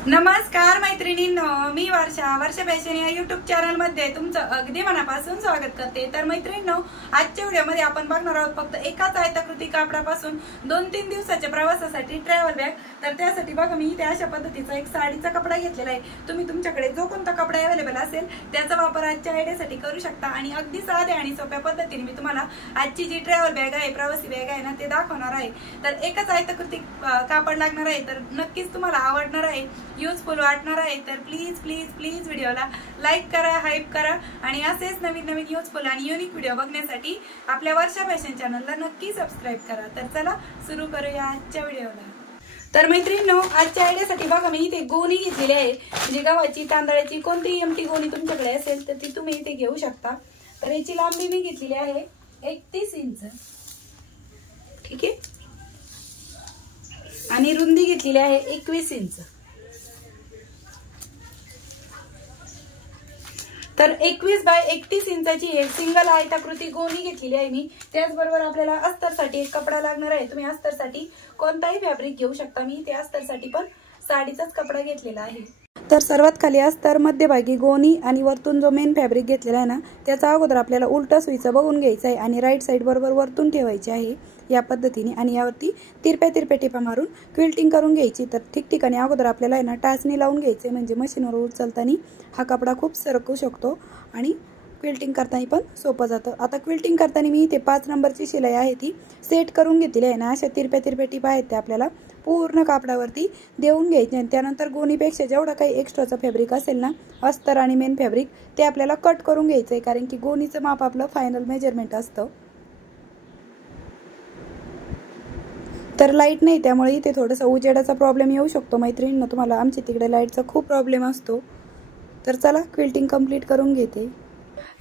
नमस्कार मैत्रिणींनो, मी वर्षा फॅशन या युट्यूब चॅनल मध्ये तुमचं अगदी मनापासून स्वागत करते। तर मैत्रिणींनो, आजच्या व्हिडिओमध्ये आपण बघणार आहोत फक्त एकाच आयताकृती कापडापासून 2-3 दिवसाच्या प्रवासासाठी ट्रॅव्हल बॅग। तर त्यासाठी बघा मी इथे अशा पद्धतीचा एक साडीचा कपडा घेतलेला आहे। तुम्ही तुमच्याकडे जो कोणता कपडा अवेलेबल असेल त्याचा वापर आजच्या आयडियासाठी करू शकता आणि अगदी साध्या आणि सोप्या पद्धतीने मी तुम्हाला आजची जी ट्रॅव्हल बॅग आहे, प्रवासी बॅग आहे ना, ते दाखवणार आहे। तर एकच आयताकृती कापड लागणार आहे, तर नक्कीच तुम्हाला आवडणार आहे, यूजफुल वाटणार आहे। तर प्लीज प्लीज प्लीज व्हिडिओला लाईक करा, हाईप करा आणि असेच नवीन नवीन यूजफुल आणि युनिक व्हिडिओ बघण्यासाठी आपल्या वर्षा फॅशन चॅनलला नक्की सबस्क्राइब करा। तर चला सुरू करूया आजच्या व्हिडिओला। तर मैत्रिणींनो, आजच्या आयडियासाठी बघा मी इथे गोणी घेतलेली आहे, म्हणजे गव्हाची, तांदळाची कोणतीही एमटी गोणी तुमच्याकडे असेल तर ती तुम्ही इथे घेऊ शकता। तर याची लांबी मी घेतलेली आहे 31 इंच, ठीक आहे, आणि रुंदी घेतलेली आहे 21 इंच। तर 21 बाय 31 इंचाची एक सिंगल आयताकृती गोणी घेतलेली आहे मी। त्याचबरोबर आपल्याला अस्तरसाठी एक कपडा लागणार आहे। तुम्ही अस्तरसाठी कोणताही फॅब्रिक घेऊ शकता, मी ते अस्तरसाठी पण साडीचाच कपडा घेतलेला आहे। तर सर्वात खाली अस्तर, मध्यभागी गोणी आणि वरतून जो मेन फॅब्रिक घेतलेला आहे ना, त्याचा अगोदर आपल्याला उलटा सुईचा बघून घ्यायचा आहे आणि राईट साइड बरोबर वरतून ठेवायची आहे या पद्धतीने, आणि यावरती तिरप्या टिपा मारून क्विल्टिंग करून घ्यायची। तर ठिकठिकाणी अगोदर आपल्याला आहे ना टाचणी लावून घ्यायचे, म्हणजे मशीनवर उचलताना हा कपडा खूप सरकू शकतो आणि क्विल्टिंग करताना पण सोपं जातं। आता क्विल्टिंग करताना मी इथे 5 नंबरची शिलाई आहे ती सेट करून घेतलेली आहे ना। अशा तिरप्या टिपा आहेत त्या आपल्याला पूर्ण कापडावरती देऊन घ्यायचे आणि त्यानंतर गोणीपेक्षा जेवढा काही एक्स्ट्राचा फॅब्रिक असेल ना, अस्तर आणि मेन फॅब्रिक, ते आपल्याला कट करून घ्यायचं आहे, कारण की गोणीचं माप आपलं फायनल मेजरमेंट असतं। तर लाईट नाही, त्यामुळे इथे थोडंसं उजेडाचा प्रॉब्लेम येऊ शकतो मैत्रिणींनो, तुम्हाला आमच्या तिकडे लाईटचा खूप प्रॉब्लेम असतो। तर चला क्विल्टिंग कंप्लीट करून घेते।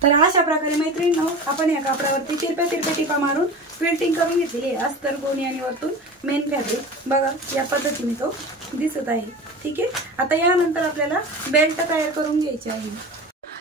तर अशा प्रकारे मैत्रिणींनो, आपण या कापडावरती तिरप्या टिपा मारून क्विल्टिंग करून घेतलेली आहे, अस्तर, गोणी आणि वरतून मेन फॅब्रिक। बघा या पद्धतीने तो दिसत आहे, ठीक आहे। आता यानंतर आपल्याला बेल्ट तयार करून घ्यायची आहे।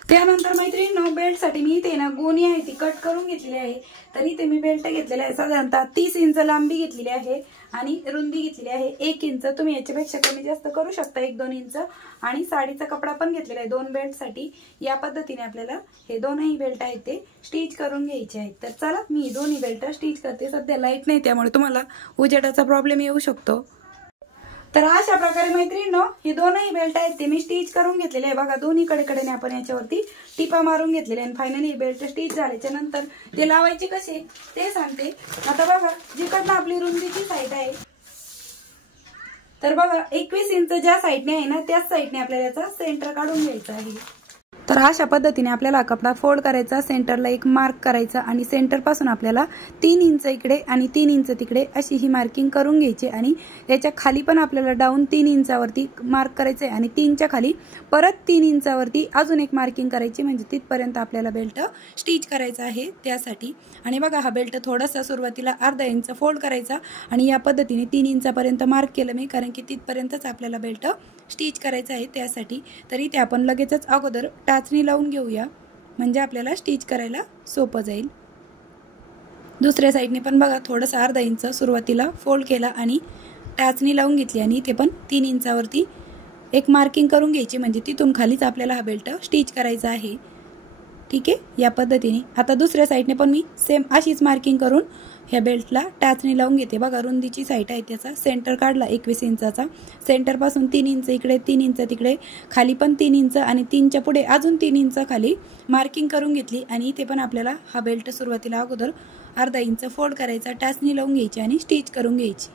त्यानंतर मैत्रिणींनो, बेल्ट साठी मी इथे ना गोणी आहे ती कट करून घेतलेली आहे। तर इथे मी बेल्ट घेतलेला आहे, साधारणतः 30 इंच लांबी घेतलेली आहे आणि रुंदी घेतलेली आहे 1 इंच। तुम्ही याच्यापेक्षा कमी जास्त करू शकता, 1-2 इंच। आणि साडीचा कपडा पण घेतलेला आहे 2 बेल्ट साठी। या पद्धतीने आपल्याला हे दोनही बेल्ट आहेत ते स्टिच करून घ्यायचे आहेत। तर चला मी दोन्ही बेल्ट स्टिच करते। सध्या लाईट नाही, त्यामुळे तुम्हाला उजेडाचा प्रॉब्लेम येऊ शकतो। तर अशा प्रकारे मैत्रिणींनो, हे दोनही बेल्ट आहेत ते मी स्टिच करून घेतलेले आहे। बघा दोन्ही कडेने आपण याच्यावरती टिपा मारून घेतलेले आणि फायनली बेल्ट स्टिच झाल्याच्या नंतर ते लावायचे कसे ते सांगते। आता बघा, जिकडनं आपली रुंदीची साईड आहे, तर बघा 21 इंच ज्या साईडने आहे ना, त्याच साईडने आपल्याला याचा सेंटर काढून घ्यायचा आहे। तर अशा पद्धतीने आपल्याला कपडा फोल्ड करायचा, सेंटरला एक मार्क करायचा आणि सेंटर पासून आपल्याला 3 इंच इकडे आणि 3 इंच तिकडे अशी ही मार्किंग करून घ्यायची। आणि याच्या खाली पण आपल्याला डाऊन 3 इंचावरती मार्क करायचं आहे आणि 3च्या खाली परत 3 इंचावरती अजून एक मार्किंग करायची, म्हणजे तिथपर्यंत आपल्याला बेल्ट स्टिच करायचा आहे त्यासाठी। आणि बघा हा बेल्ट थोडासा सुरुवातीला अर्धा इंच फोल्ड करायचा आणि या पद्धतीने 3 इंचापर्यंत मार्क केलं मी, कारण की तिथपर्यंतच आपल्याला बेल्ट स्टिच करायचा आहे त्यासाठी। तर इथे आपण लगेचच अगोदर टाचणी लावून घेऊया, म्हणजे आपल्याला स्टिच करायला सोपं जाईल। दुसऱ्या साईडने पण बघा थोडंसं अर्धा इंच सुरुवातीला फोल्ड केला आणि टाचणी लावून घेतली आणि इथे पण 3 इंचावरती एक मार्किंग करून घ्यायची, म्हणजे तिथून खालीच आपल्याला हा बेल्ट स्टिच करायचा आहे, ठीक आहे, या पद्धतीने। आता दुसऱ्या साईडने पण मी सेम अशीच मार्किंग करून ह्या बेल्टला टाचणी लावून घेते। बघा रुंदीची साईड आहे, त्याचा सेंटर काढला 21 इंचाचा, सेंटर पासून 3 इंच इकडे, 3 इंच तिकडे, खाली पण 3 इंच आणि 3च्या पुढे अजून 3 इंच खाली मार्किंग करून घेतली। आणि इथे पण आपल्याला हा बेल्ट सुरुवातीला अगोदर अर्धा इंच फोल्ड करायचा, टाचणी लावून घ्यायची आणि स्टिच करून घ्यायची।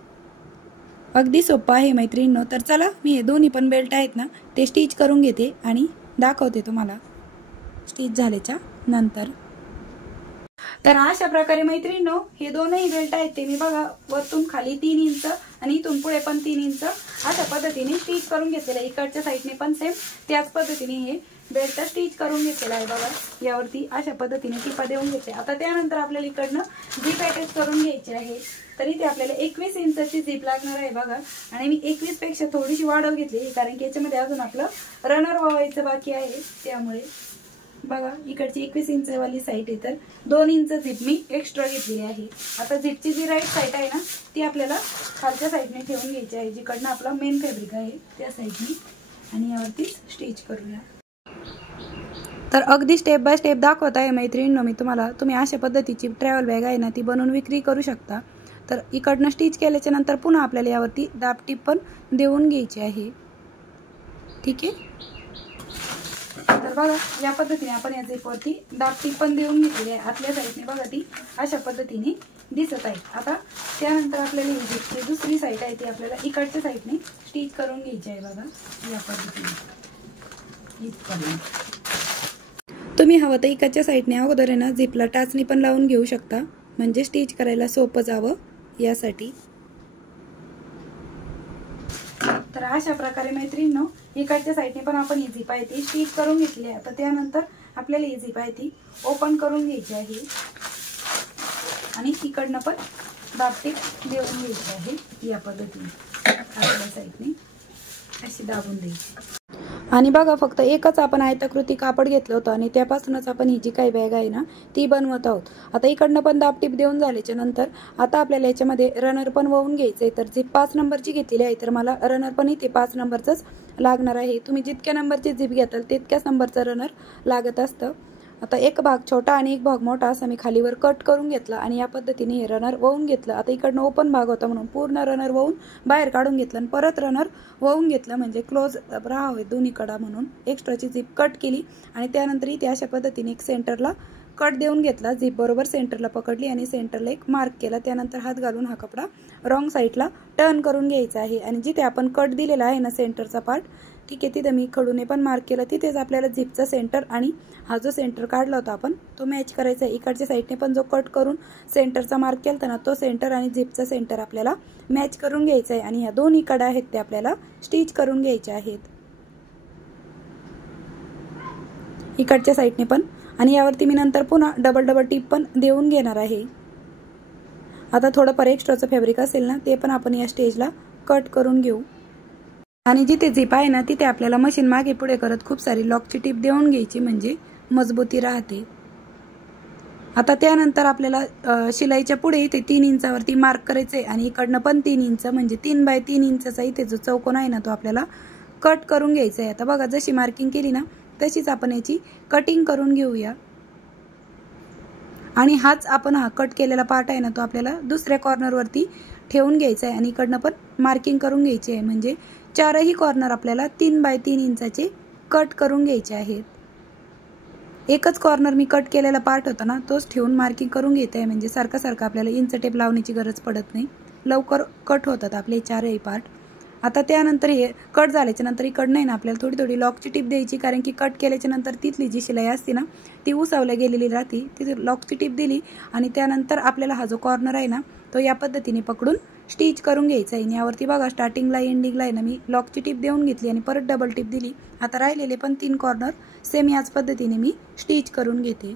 अगदी सोपं आहे मैत्रिणींनो। तर चला मी हे दोन्ही पण बेल्ट आहेत ना ते स्टिच करून घेते आणि दाखवते तुम्हाला स्टिच झाल्याच्या नंतर। तर अशा प्रकारे मैत्रिणींनो, हे दोनही बेल्ट आहेत ते मी बघा वरतून खाली 3 इंच आणि इथून पुढे पण 3 इंच अशा पद्धतीने स्टिच करून घेतलेलं आहे। इकडच्या साईडने पण सेम त्याच पद्धतीने हे बेल्ट स्टिच करून घेतलेला आहे। बघा यावरती अशा पद्धतीने टिपा देऊन घेतले। आता त्यानंतर आपल्याला इकडनं झीप अटॅच करून घ्यायची आहे। तर इथे आपल्याला 21 इंचची झीप लागणार आहे बघा, आणि मी 21 पेक्षा थोडीशी वाढव घेतली, कारण की याच्यामध्ये अजून आपलं रनर वावायचं बाकी आहे, त्यामुळे बघा इकडची 21 इंचवाली साईड आहे, तर 2 इंच झिप मी एक्स्ट्रा घेतलेली आहे. आता झिपची जी राईट साईड आहे ना ती आपल्याला खालच्या साईडने ठेवून घ्यायची आहे, जिकडनं आपला मेन फॅब्रिक आहे त्या साईडने, आणि यावरती स्टिच करूया. तर अगदी स्टेप बाय स्टेप दाखवत आहे मैत्रिणींनो मी तुम्हाला. तुम्ही अशा पद्धतीची ट्रॅव्हल बॅग आहे ना ती बनवून विक्री करू शकता. तर इकडनं स्टिच केल्याच्या नंतर पुन्हा आपल्याला यावरती दाबटीप पण देऊन घ्यायची आहे. ठीक आहे. तर बघा या पद्धतीने आपण या झिपवरती दाबटीप पण देऊन घेतली आहे. आतल्या साईडने बघा ती अशा पद्धतीने दिसत आहे. आता त्यानंतर आपल्याला ही झिपची दुसरी साईड आहे ती आपल्याला इकडच्या साईडने स्टिच करून घ्यायची आहे. बघा या पद्धतीने इथपर्यंत. तुम्ही हवं तर इकडच्या साईडने अगोदर आहे ना झिपला टाचणी पण लावून घेऊ शकता, म्हणजे स्टिच करायला सोपं जावं यासाठी. तर अशा प्रकारे मैत्रिणींनो इकडच्या साईडने पण आपण ही झिप आहे ती स्टिच करून घेतली आहे. आता त्यानंतर आपल्याला ही झिप आहे ती ओपन करून घ्यायची आहे आणि इकडनं पण दाबटीप देऊन घ्यायची आहे. या पद्धतीने आपल्या साईडने अशी दाबून द्यायची. आणि बघा फक्त एकच आपण आयताकृती कापड घेतलं होतं आणि त्यापासूनच आपण ही जी काही बॅग आहे ना ती बनवत आहोत. आता इकडनं पण दाबटीप देऊन झाल्याच्या नंतर आता आपल्याला याच्यामध्ये रनर पण वळून घ्यायचं आहे. तर झिप 5 नंबरची घेतलेली आहे, तर मला रनर पण इथे 5 नंबरचंच लागणार आहे. तुम्ही जितक्या नंबरची झिप घेताल तितक्याच नंबरचं रनर लागत असतं. आता एक भाग छोटा आणि एक भाग मोठा असा मी खालीवर कट करून घेतला आणि या पद्धतीने हे रनर वळून घेतलं. आता इकडनं ओपन भाग होता म्हणून पूर्ण रनर वळून बाहेर काढून घेतलं आणि परत रनर वळून घेतलं, म्हणजे क्लोज राहावे दोन्हीकडा म्हणून एक्स्ट्राची झिप कट केली. आणि त्यानंतर इथे अशा पद्धतीने एक सेंटरला कट देऊन घेतला, झिप बरोबर सेंटरला पकडली आणि सेंटरला एक मार्क केला. त्यानंतर हात घालून हा कपडा रॉंग साईडला टर्न करून घ्यायचा आहे आणि जिथे आपण कट दिलेला आहे ना सेंटरचा पार्ट, ठीक आहे, तिथे मी खडूने पण मार्क केलं. तिथेच आपल्याला झिपचा सेंटर आणि हा जो सेंटर काढला होता आपण तो मॅच करायचा आहे. इकडच्या साईडने पण जो कट करून सेंटरचा मार्क केला ना तो सेंटर आणि झिपचा सेंटर आपल्याला मॅच करून घ्यायचा आहे आणि ह्या दोन्ही कडा आहेत ते आपल्याला स्टिच करून घ्यायच्या आहेत इकडच्या साईडने पण. आणि यावरती मी नंतर पुन्हा डबल टिप पण देऊन घेणार आहे. आता थोडंफार एक्स्ट्राचं फॅब्रिक असेल ना ते पण आपण या स्टेजला कट करून घेऊ. आणि जिथे झिप आहे ना तिथे आपल्याला मशीन मागे पुढे करत खूप सारी लॉकची टीप देऊन घ्यायची, म्हणजे मजबूती राहते. आता त्यानंतर आपल्याला शिलाईच्या पुढे इथे 3 इंचावरती मार्क करायचे आणि इकडनं पण 3 इंच, म्हणजे 3 बाय 3 इंचाचा इथे जो चौकोन आहे ना तो आपल्याला कट करून घ्यायचा आहे. आता बघा जशी मार्किंग केली ना तशीच आपण याची कटिंग करून घेऊया. आणि हाच आपण हा कट केलेला पार्ट आहे ना तो आपल्याला दुसऱ्या कॉर्नरवरती ठेवून घ्यायचा आहे आणि इकडनं पण मार्किंग करून घ्यायची आहे, म्हणजे 4ही कॉर्नर आपल्याला 3 बाय 3 इंचाचे कट करून घ्यायचे आहेत. एकच कॉर्नर मी कट केलेला पार्ट होता ना तोच ठेवून मार्किंग करून घेते आहे, म्हणजे सारखं सारखं आपल्याला इंच टेप लावण्याची गरज पडत नाही, लवकर कट होतात आपले 4ही पार्ट. आता त्यानंतर हे कट झाल्याच्या नंतर इकडनं आहे ना आपल्याला थोडी थोडी लॉकची टीप द्यायची, कारण की कट केल्याच्या नंतर तिथली जी शिलाई असते ना ती उसवल्या गेलेली राहते. तिथे लॉकची टीप दिली आणि त्यानंतर आपल्याला हा जो कॉर्नर आहे ना तो या पद्धतीने पकडून स्टिच करून घ्यायचा आहे. यावरती बघा स्टार्टिंगला एंडिंगला आहे ना मी लॉकची टीप देऊन घेतली आणि परत डबल टीप दिली. आता राहिलेले पण 3 कॉर्नर सेम याच पद्धतीने मी स्टिच करून घेते.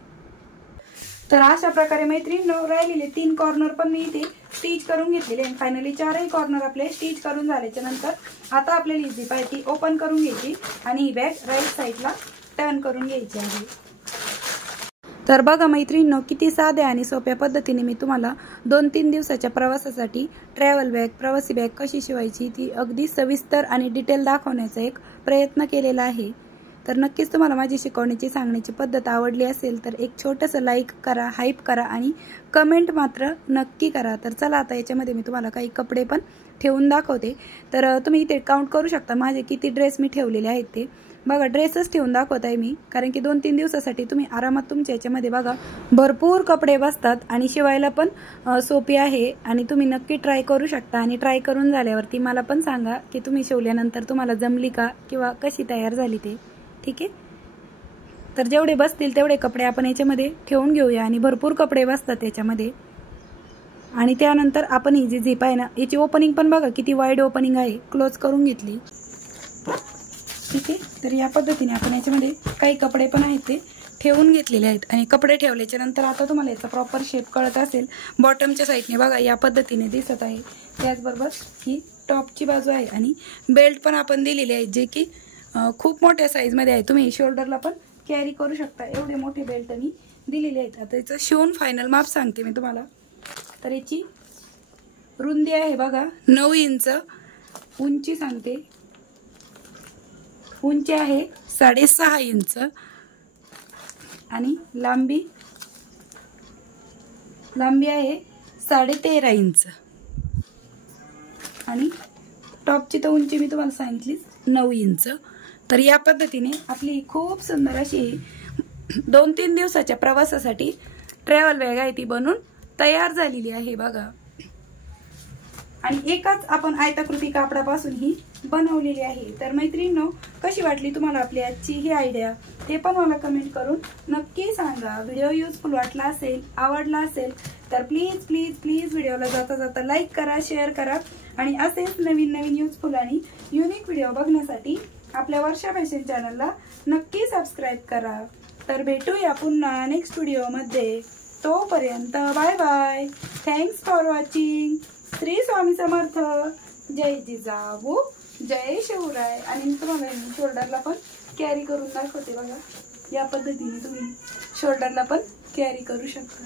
तर अशा प्रकारे मैत्रिणींनो राहिलेले 3 कॉर्नर पण मी इथे स्टिच करून घेतलेले आणि फायनली 4ही कॉर्नर आपले स्टिच करून झाल्याच्या नंतर आता आपल्याला ही झिप आहे ती ओपन करून घ्यायची आणि ही बॅग राईट साईडला टर्न करून घ्यायची आहे. तर बघा मैत्रिणींनो किती साध्या आणि सोप्या पद्धतीने मी तुम्हाला 2-3 दिवसाच्या प्रवासासाठी ट्रॅव्हल बॅग, प्रवासी बॅग कशी शिवायची ती अगदी सविस्तर आणि डिटेल दाखवण्याचा एक प्रयत्न केलेला आहे. तर नक्कीच तुम्हाला माझी शिकवण्याची सांगण्याची पद्धत आवडली असेल तर एक छोटंसं लाईक करा, हाईप करा आणि कमेंट मात्र नक्की करा. तर चला आता याच्यामध्ये मी तुम्हाला काही कपडे पण ठेवून दाखवते. तर तुम्ही इथे काउंट करू शकता माझे किती ड्रेस मी ठेवलेले आहेत ते. बघा ड्रेसच ठेवून दाखवत आहे मी, कारण की 2-3 दिवसासाठी तुम्ही आरामात तुमच्या याच्यामध्ये बघा भरपूर कपडे बसतात आणि शिवायला पण सोपी आहे आणि तुम्ही नक्की ट्राय करू शकता. आणि ट्राय करून झाल्यावरती मला पण सांगा की तुम्ही शिवल्यानंतर तुम्हाला जमली का किंवा कशी तयार झाली ते. ठीक आहे. तर जेवढे बसतील तेवढे कपडे आपण याच्यामध्ये ठेवून घेऊया आणि भरपूर कपडे बसतात याच्यामध्ये. आणि त्यानंतर आपण ही जी झिप आहे ना याची ओपनिंग पण बघा किती वाईड ओपनिंग आहे, क्लोज करून घेतली. ठीक आहे. तर या पद्धतीने आपण याच्यामध्ये काही कपडे पण आहेत ते ठेवून घेतलेले आहेत. आणि कपडे ठेवल्याच्या नंतर आता तुम्हाला याचा प्रॉपर शेप कळत असेल. बॉटमच्या साईडने बघा या पद्धतीने दिसत आहे. त्याचबरोबर ही टॉपची बाजू आहे आणि बेल्ट पण आपण दिलेली आहे जे की खूप मोठ्या साईजमध्ये आहे. तुम्ही शोल्डरला पण कॅरी करू शकता एवढे मोठे बेल्ट मी दिलेले आहेत. आता याचं शिवून फायनल माप सांगते मी तुम्हाला. तर याची रुंदी आहे बघा 9 इंच, उंची सांगते, उंची आहे 6.5 इंच आणि लांबी आहे 13.5 इंच आणि टॉपची तर उंची मी तुम्हाला सांगितली 9 इंच. तर या पद्धतीने आपली खूप सुंदर अशी 2-3 दिवसाच्या प्रवासासाठी ट्रॅव्हल बॅग आहे ती बनून तयार झालेली आहे बघा. आणि एकाच आपण आयताकृती कापडापासून ही बनवलेली आहे. तर मैत्रिणींनो, कशी वाटली तुम्हाला आपली आजची ही आयडिया ते पण मला कमेंट करून नक्की सांगा. व्हिडिओ युजफुल वाटला असेल, आवडला असेल तर प्लीज प्लीज प्लीज व्हिडिओला जाता जाता लाईक करा, शेअर करा आणि असेच नवीन नवीन युजफुल आणि युनिक व्हिडिओ बघण्यासाठी आपल्या वर्षा फॅशन चॅनलला नक्की सबस्क्राईब करा. तर भेटूया पुन्हा नेक्स्ट व्हिडिओमध्ये. तोपर्यंत bye bye. Thanks for watching. Shri Swami Samarth. जय जिजाऊ, जय शिवराय. आणि तुम्हाला शोल्डरला पण कॅरी करून दाखवते बघा. या पद्धतीने तुम्ही शोल्डरला पण कॅरी करू शकता.